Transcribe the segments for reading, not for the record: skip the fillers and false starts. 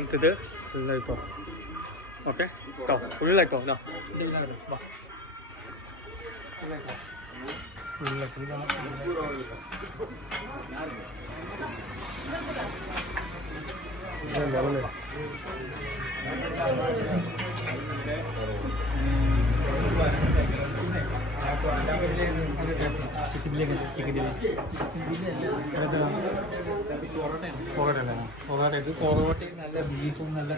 എടുത്തിട്ട് ഫുള്ളായിക്കോ. ഓക്കെ കേട്ടോ, ഫുള്ളായിക്കോ. ഇതാ പൊറോട്ടയും നല്ല ബീഫും നല്ല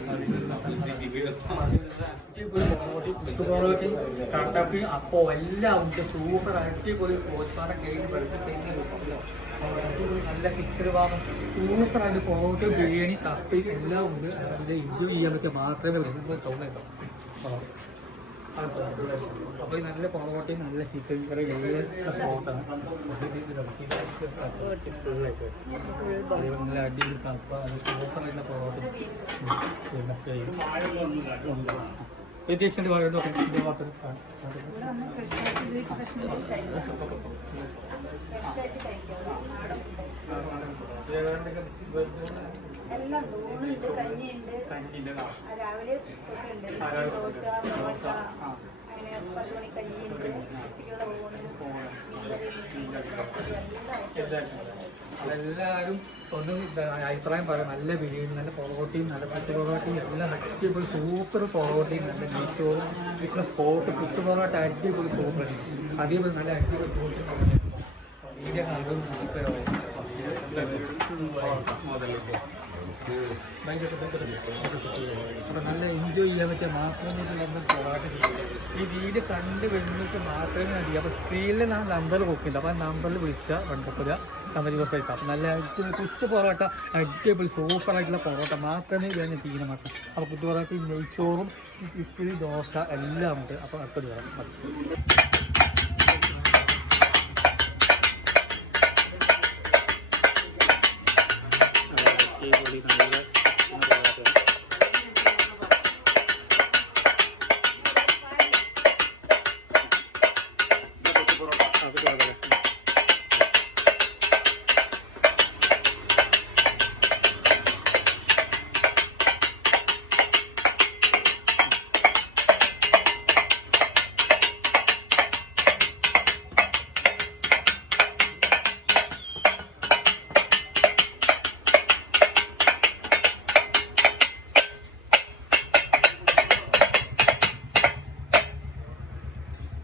പൊറോട്ടയും കട്ടപ്പയും അപ്പോൾ എല്ലാം ഉണ്ട്. സൂപ്പർ അടിപൊളി പ്രോത്സാഹനം കഴിഞ്ഞ് നല്ല കിച്ചടി ഭാഗം സൂപ്പറായിട്ട് പൊറോട്ടയും ബിരിയാണി കപ്പയും എല്ലാം ഉണ്ട്. നല്ല എൻജോയ് ചെയ്യാൻ പറ്റിയ മാത്രമേ വരുന്നത് തോന്നുന്നുണ്ടോ. അപ്പോൾ നല്ല പൊറോട്ടയും നല്ല ചിക്കൻ കറി പൊറോട്ട നല്ല അടിപൊളി കപ്പ സൂപ്പറായിട്ടുള്ള പൊറോട്ട വ്യത്യാസം പറയുന്നു. കഞ്ഞിൻ്റെ രാവിലെ ദോശ പൊറോട്ട അങ്ങനെ 10 മണി കഞ്ഞിയുണ്ട്. അതെല്ലാവരും ഒന്ന് അഭിപ്രായം പറയാം. നല്ല ബിരിയാണി, നല്ല പൊറോട്ടയും നല്ല കുത്തു പൊറോട്ടയും എല്ലാം അടിപൊളി സൂപ്പർ പൊറോട്ടയും നല്ല നെയ്ച്ചോറും കിട്ടുന്ന സ്പോട്ട് കുത്തു പൊറോട്ട അടിപൊളി സൂപ്പർ അതേപോലെ നല്ല അടിപൊളി സൂപ്പർ അപ്പോൾ നല്ല എൻജോയ് ചെയ്യാൻ പറ്റിയ മാത്രമേ നമ്മൾ പൊറോട്ട ഈ വീട് കണ്ട് വരുന്നിട്ട് മാത്രമേ അറിയാം. അപ്പോൾ സ്ക്രീനിൽ നമ്പർ നോക്കുന്നുണ്ട്. അപ്പോൾ ആ നമ്പറിൽ വിളിച്ചാൽ ബന്ധപ്പെടുക. സമരീവസായിട്ട് അപ്പോൾ നല്ല അടിപൊളി കുത്തു പൊറോട്ട അടിപൊളി സൂപ്പറായിട്ടുള്ള പൊറോട്ട മാത്രമേ ഞാൻ തീരുമാനം. അപ്പോൾ കുത്തു പൊറോട്ടയും നെയ്ച്ചോറും ഇഡ്ഡലി ദോശ എല്ലാം ഉണ്ട്. അപ്പോൾ അടുത്തത് വരാം.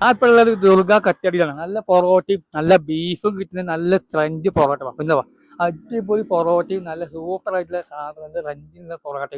ആ ഇപ്പോൾ ഉള്ളത് ദുർഗ കച്ചടിയാണ്. നല്ല പൊറോട്ടയും നല്ല ബീഫും കിട്ടുന്ന നല്ല ഫ്രഞ്ച് പൊറോട്ട. പിന്നെ അടിപൊളി പൊറോട്ടയും നല്ല സൂപ്പറായിട്ടുള്ള സാധനം റഞ്ചിനുള്ള പൊറോട്ട.